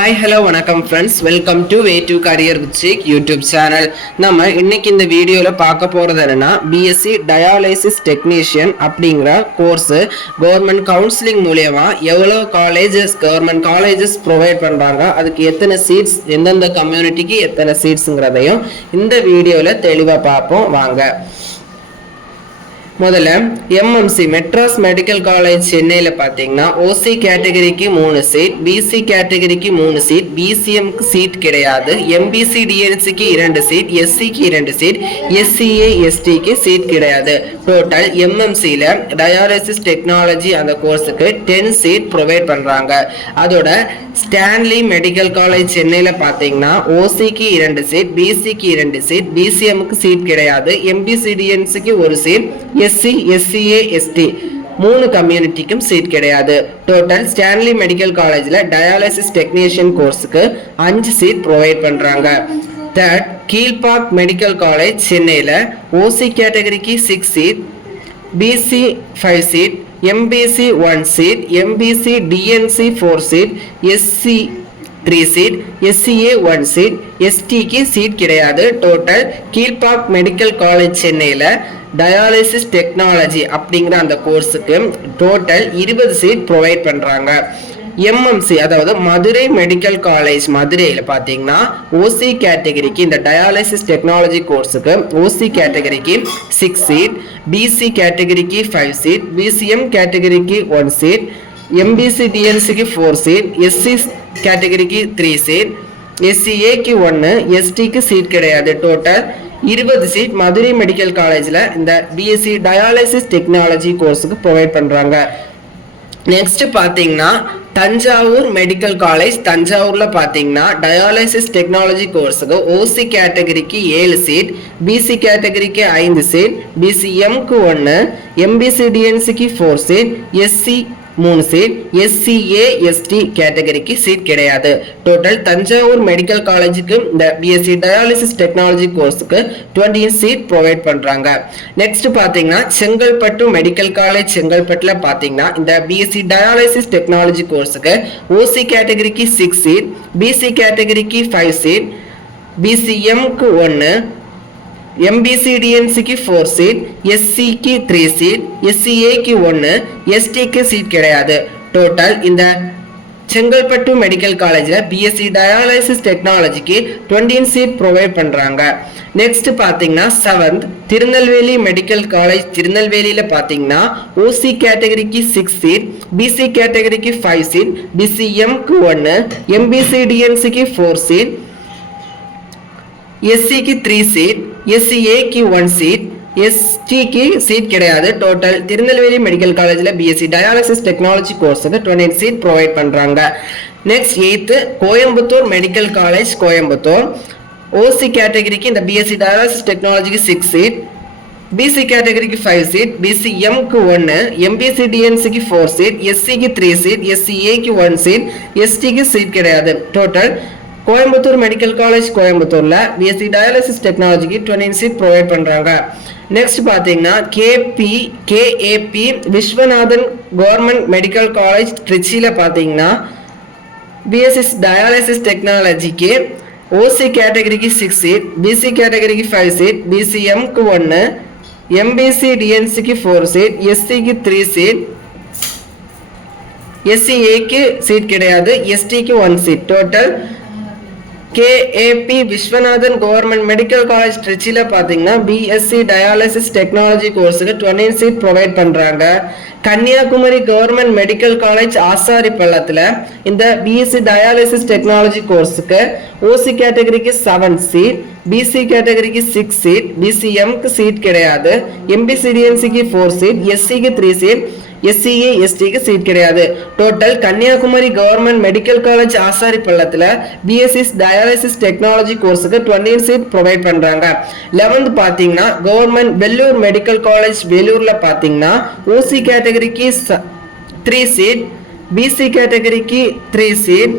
Hi hello வணக்கம் friends, welcome to way to career with Sheikh YouTube channel. நம்ம இன்னைக்கு இந்த வீடியோவில் பார்க்க போகிறது என்னன்னா, பிஎஸ்சி டயாலிசிஸ் டெக்னீஷியன் அப்படிங்கிற கோர்ஸு கவர்மெண்ட் கவுன்சிலிங் மூலயமா எவ்வளோ கவர்மெண்ட் காலேஜஸ் ப்ரொவைட் பண்ணுறாங்க, அதுக்கு எத்தனை சீட்ஸ், எந்தெந்த கம்யூனிட்டிக்கு எத்தனை சீட்ஸுங்கிறதையும் இந்த வீடியோவில் தெளிவாக பார்ப்போம் வாங்க. முதல்ல எம்எம்சி மெட்ராஸ் மெடிக்கல் காலேஜ் சென்னையில் பார்த்தீங்கன்னா ஓசி கேட்டகரிக்கு 3 சீட், பிசி கேட்டகரிக்கு 3 சீட், பிசிஎம்க்கு சீட் கிடையாது, எம்பிசி டிஎன்சிக்கு 2 சீட், எஸ்சிக்கு 2 சீட், எஸ்சிஏ எஸ்டிக்கு சீட் கிடையாது. டோட்டல் எம்எம்சியில் டயாலிசிஸ் டெக்னாலஜி அந்த கோர்ஸுக்கு 10 சீட் ப்ரொவைட் பண்ணுறாங்க. அதோட ஸ்டான்லி மெடிக்கல் காலேஜ் சென்னையில் பார்த்தீங்கன்னா ஓசிக்கு 2 சீட், பிசிக்கு 2 சீட், பிசிஎம்க்கு சீட் கிடையாது, எம்பிசி டிஎன்சிக்கு 1 சீட், எஸ்சி எஸ்சிஏ எஸ்டி 3 கம்யூனிட்டிக்கும் சீட் கிடையாது. டோட்டல் ஸ்டான்லி மெடிக்கல் காலேஜில் டயாலிசிஸ் டெக்னீஷியன் கோர்ஸுக்கு 5 சீட் ப்ரொவைட் பண்ணுறாங்க. தேர்ட், கீழ்பாக் மெடிக்கல் காலேஜ் சென்னையில் ஓசி கேட்டகரிக்கு 6 seat, BC 5 seat, MBC 1 seat, MBC DNC 4 seat, SC 3 seat, SCA 1 seat, எஸ்டிக்கு சீட் கிடையாது. டோட்டல் கீழ்பாக் மெடிக்கல் காலேஜ் சென்னையில் டயாலிசிஸ் டெக்னாலஜி அப்படிங்கிற அந்த கோர்ஸுக்கு டோட்டல் 20 சீட் ப்ரொவைட் பண்ணுறாங்க. எம்எம்சி அதாவது மதுரை மெடிக்கல் காலேஜ் மதுரையில் பார்த்தீங்கன்னா ஓசி கேட்டகரிக்கு இந்த டயாலிசிஸ் டெக்னாலஜி கோர்ஸுக்கு ஓசி கேட்டகரிக்கு 6 சீட், பிசி கேட்டகரிக்கு 5 சீட், பிசிஎம் கேட்டகரிக்கு 1 சீட், எம்பிசி டிஎன்சிக்கு 4 சீட், எஸ்சி கேட்டகரிக்கு 3 சீட், எஸ்சிஏக்கு 1, எஸ்டிக்கு சீட் கிடையாது. டோட்டல் 20 சீட் மதுரை மெடிக்கல் காலேஜில் இந்த பிஎஸ்சி டயாலிசிஸ் டெக்னாலஜி கோர்ஸுக்கு ப்ரொவைட் பண்ணுறாங்க. நெக்ஸ்ட் பார்த்தீங்கன்னா தஞ்சாவூர் மெடிக்கல் காலேஜ் தஞ்சாவூரில் பார்த்தீங்கன்னா டயாலிசிஸ் டெக்னாலஜி கோர்ஸுக்கு ஓசி கேட்டகரிக்கு 7 சீட், பிசி கேட்டகரிக்கு 5 சீட், பிசிஎம்க்கு 1, எம்பிசி டிஎன்சிக்கு 4 seat, SC 3 seat, SCA ST கேட்டகரிக்கு சீட் கிடையாது. டோட்டல் தஞ்சாவூர் மெடிக்கல் காலேஜுக்கு இந்த பிஎஸ்சி டயாலிசிஸ் டெக்னாலஜி கோர்ஸுக்கு 20 சீட் ப்ரொவைட் பண்ணுறாங்க. நெக்ஸ்ட் பார்த்தீங்கன்னா செங்கல்பட்டு மெடிக்கல் காலேஜ் செங்கல்பட்டில் பார்த்தீங்கன்னா இந்த பிஎஸ்சி டயாலிசிஸ் டெக்னாலஜி கோர்ஸுக்கு ஓசி கேட்டகரிக்கு 6 சீட், பிசி கேட்டகரிக்கு 5 சீட், பிசிஎம்க்கு 1, எம்பிசி டிஎன்சிக்கு 4 சீட், எஸ்சிக்கு 3 சீட், எஸ்சிஏக்கு 1, எஸ்டிக்கு சீட் கிடையாது. டோட்டல் இந்த செங்கல்பட்டு மெடிக்கல் காலேஜில் பிஎஸ்சி டயாலிசிஸ் டெக்னாலஜிக்கு 20 சீட் ப்ரொவைட் பண்ணுறாங்க. நெக்ஸ்ட் பார்த்தீங்கன்னா 7th திருநெல்வேலி மெடிக்கல் காலேஜ் திருநெல்வேலியில் பார்த்தீங்கன்னா ஓசி கேட்டகரிக்கு 6 சீட், பிசி கேட்டகரிக்கு 5 சீட், பிசிஎம்க்கு 1, எம்பிசி டிஎன்சிக்கு 4 சீட், எஸ்சிக்கு 3 சீட், எஸ்சிஏக்கு 1 சீட், எஸ்டிக்கு சீட் கிடையாது. டோட்டல் திருநெல்வேலி மெடிக்கல் காலேஜில் பிஎஸ்சி டயாலிசிஸ் டெக்னாலஜி கோர்ஸுக்கு 20 சீட் ப்ரொவைட் பண்ணுறாங்க. Next 8th Coimbatore medical college Coimbatore OC கேட்டகரிக்கு இந்த பிஎஸ்சி டயாலிசிஸ் டெக்னாலஜிக்கு 6 சீட், பிசி கேட்டகரிக்கு 5 சீட், பிசிஎம்க்கு 1, எம்பிசி டிஎன்சிக்கு 4 சீட், எஸ்சிக்கு 3 சீட், எஸ்சிஏக்கு 1 சீட், எஸ்டிக்கு சீட் கிடையாது. டோட்டல் கோயம்புத்தூர் மெடிக்கல் காலேஜ் கோயம்புத்தூர்ல பிஎஸ்சி டயாலிசிஸ் டெக்னாலஜிக்கு 20 சீட் ப்ரொவைட் பண்றாங்க. நெக்ஸ்ட் பாத்தீங்கன்னா KAB Viswanathan government medical college திருச்சியில பாத்தீங்கன்னா பிஎஸ்சி டயாலிசிஸ் டெக்னாலஜிக்கு ஓசி கேட்டகரிக்கு 6 சீட், பிசி கேட்டகரிக்கு 5 சீட், பிசிஎம்க்கு 1, எம்பிசி டிஎன்சிக்கு 4 சீட், எஸ்சிக்கு 3 சீட், எஸ்சிஏக்கு சீட் கிடையாது, எஸ்டிக்கு 1 seat. Total KAP Viswanathan government medical college திருச்சியில் பார்த்தீங்கன்னா பிஎஸ்சி டயாலிசிஸ் டெக்னாலஜி கோர்ஸுக்கு 20 சீட் ப்ரொவைட் பண்ணுறாங்க. கன்னியாகுமரி கவர்மெண்ட் மெடிக்கல் காலேஜ் ஆசாரி பள்ளத்தில் இந்த பிஎஸ்சி டயாலிசிஸ் டெக்னாலஜி கோர்ஸுக்கு ஓசி கேட்டகரிக்கு 7 சீட், பிசி கேட்டகரிக்கு 6 சீட், பிசிஎம்க்கு சீட் கிடையாது, எம்பிசி டிஎன்சிக்கு 4 சீட், எஸ்சிக்கு 3 சீட், எஸ்சிஏ எஸ்டிக்கு சீட் கிடையாது. Total Kanyakumari government medical college ஆசாரி பள்ளத்தில் பிஎஸ்சி டயாலிசிஸ் டெக்னாலஜி கோர்ஸுக்கு 20 சீட் ப்ரொவைட் பண்ணுறாங்க. 11th பார்த்தீங்கன்னா கவர்மெண்ட் வெள்ளூர் மெடிக்கல் காலேஜ் வேலூரில் பார்த்தீங்கன்னா ஓசி கேட்டகரிக்கு 3 சீட், பிசி கேட்டகரிக்கு 3 சீட்,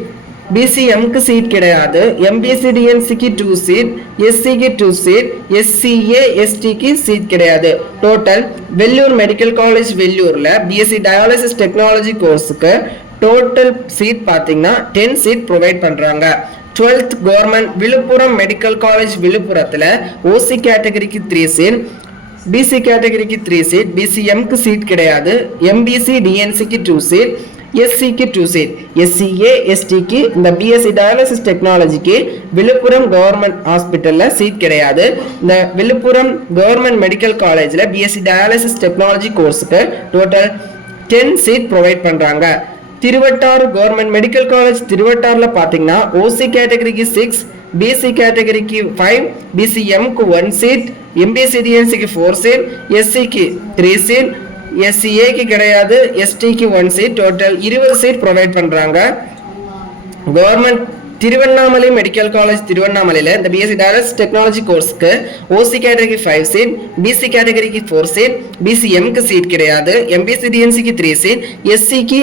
பிசிஎம்க்கு சீட் கிடையாது, எம்பிசி டிஎன்சிக்கு 2 சீட், எஸ்சிக்கு 2 சீட், எஸ்சிஏ எஸ்டிக்கு சீட் கிடையாது. டோட்டல் வெள்ளூர் மெடிக்கல் காலேஜ் வெள்ளூரில் பிஎஸ்சி டயாலிசிஸ் டெக்னாலஜி கோர்ஸுக்கு டோட்டல் சீட் பார்த்தீங்கன்னா 10 சீட் ப்ரொவைட் பண்ணுறாங்க. 12th government Villupuram medical college விழுப்புரத்தில் ஓசி கேட்டகரிக்கு 3 சீட், பிசி கேட்டகரிக்கு 3 சீட், பிசிஎம்க்கு சீட் கிடையாது, எம்பிசி டிஎன்சிக்கு 2 சீட், எஸ்சிக்கு 2 சீட், எஸ்சிஏ எஸ்டிக்கு இந்த பிஎஸ்சி டயாலிசிஸ் டெக்னாலஜிக்கு விழுப்புரம் கவர்மெண்ட் ஹாஸ்பிட்டலில் சீட் கிடையாது. இந்த விழுப்புரம் கவர்மெண்ட் மெடிக்கல் காலேஜில் பிஎஸ்சி டயாலிசிஸ் டெக்னாலஜி கோர்ஸுக்கு டோட்டல் 10 சீட் ப்ரொவைட் பண்ணுறாங்க. திருவட்டார் கவர்மெண்ட் மெடிக்கல் காலேஜ் திருவட்டாரில் பார்த்தீங்கன்னா ஓசி கேட்டகரிக்கு 6, பிசி கேட்டகரிக்கு 5, பிசிஎம்க்கு 1 சீட், எம்பிசிடிஎன்சிக்கு 4 சீட், எஸ்சிக்கு 3 சீட், எஸ்சிஏக்கு கிடையாது, எஸ்டிக்கு 1 சீட், டோட்டல் 20 சீட் ப்ரொவைட் பண்ணுறாங்க. கவர்மெண்ட் திருவண்ணாமலை மெடிக்கல் காலேஜ் திருவண்ணாமலையில் இந்த பிஎஸ்சி டயாலிசிஸ் டெக்னாலஜி கோர்ஸ்க்கு ஓசி கேட்டகரிக்கு 5 சீட், பிசி கேட்டகரிக்கு 4 சீட், பிசிஎம்க்கு சீட் கிடையாது, எம்பிசிடிஎன்சிக்கு 3 சீட், எஸ்சிக்கு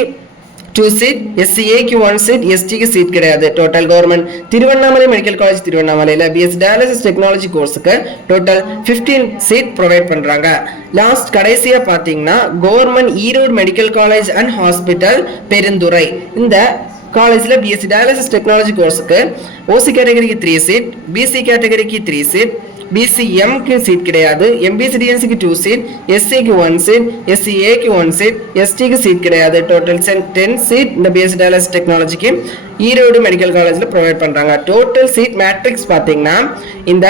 2 சீட், எஸ்சிஏக்கு 1 சீட், எஸ்டிக்கு சீட் கிடையாது. Total government Tiruvannamalai medical college திருவண்ணாமலையில் பிஎஸ்சி டயாலிசிஸ் டெக்னாலஜி கோர்ஸுக்கு டோட்டல் 15 சீட் ப்ரொவைட் பண்ணுறாங்க. லாஸ்ட் கடைசியாக பார்த்தீங்கன்னா government Erode medical college and hospital Perundurai இந்த காலேஜில் பிஎஸ்சி டயாலிசிஸ் டெக்னாலஜி கோர்ஸுக்கு ஓசி கேட்டகரிக்கு 3 சீட், பிசி கேட்டகரிக்கு 3 சீட், பிசிஎம்க்கு சீட் கிடையாது, எம்பிசிடிஎன்சிக்கு 2 சீட், எஸ்சிக்கு 1 சீட், எஸ்சிஏக்கு 1 சீட், எஸ்டிக்கு சீட் கிடையாது. டோட்டல் 10 சீட் இந்த பிஎஸ்சி டயாலிசிஸ் டெக்னாலஜிக்கு ஈரோடு மெடிக்கல் காலேஜில் ப்ரொவைட் பண்ணுறாங்க. டோட்டல் சீட் மேட்ரிக்ஸ் பார்த்தீங்கன்னா இந்த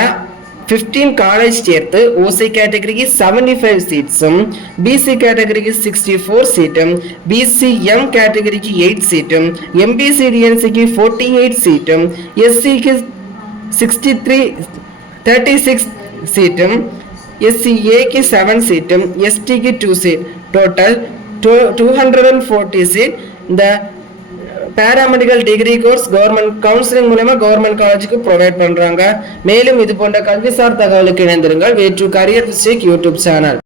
15 காலேஜ் சேர்த்து ஓசி கேட்டகரிக்கு 75 சீட்ஸும், பிசி கேட்டகரிக்கு 64 சீட்டும், பிசிஎம் கேட்டகரிக்கு 8 சீட்டும், எம்பிசிடிஎன்சிக்கு 48 சீட்டும், எஸ்சிக்கு 36 சீட்டும், எஸ்சிஏக்கு 7 சீட்டும், எஸ்டிக்கு 2 சீட், டோட்டல் 240 சீட் இந்த paramedical degree course government counselling மூலமா கவர்மெண்ட் காலேஜுக்கு ப்ரொவைட் பண்றாங்க. மேலும் இது போன்ற கல்விசார் தகவலுக்கு இணைந்திருங்கள். வே to career district YouTube channel.